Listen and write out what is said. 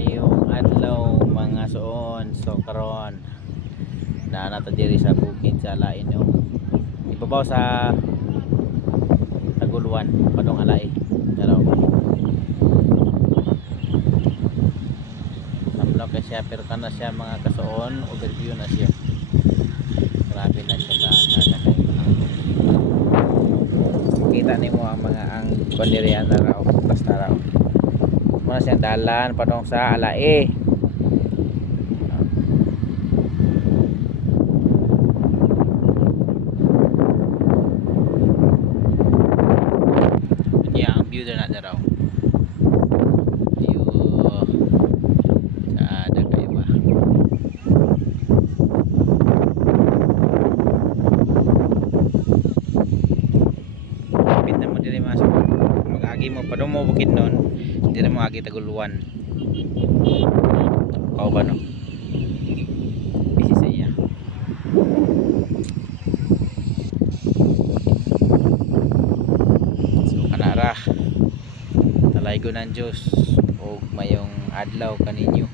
Mayong adlaw mga suon. So karon na nata diri sa bukid sa Lain no. Ibabaw sa Taguluan padong Alai. Pero samlaw kay siya pero kana siya mga kasuon, overview na siya. Grabe na siya ka kita nimo ang mga ang kondirian na raw basta raw. Muna siyang dalan padong sa Alai. View na raw view sa ada kayo ba kapit na mo dili masok mag-agi mo pa mo bukid nun hindi na mo agi Taguluan kao ba no busy sa iya so kanara talaygo ng Diyos o mayong adlaw kaninyo.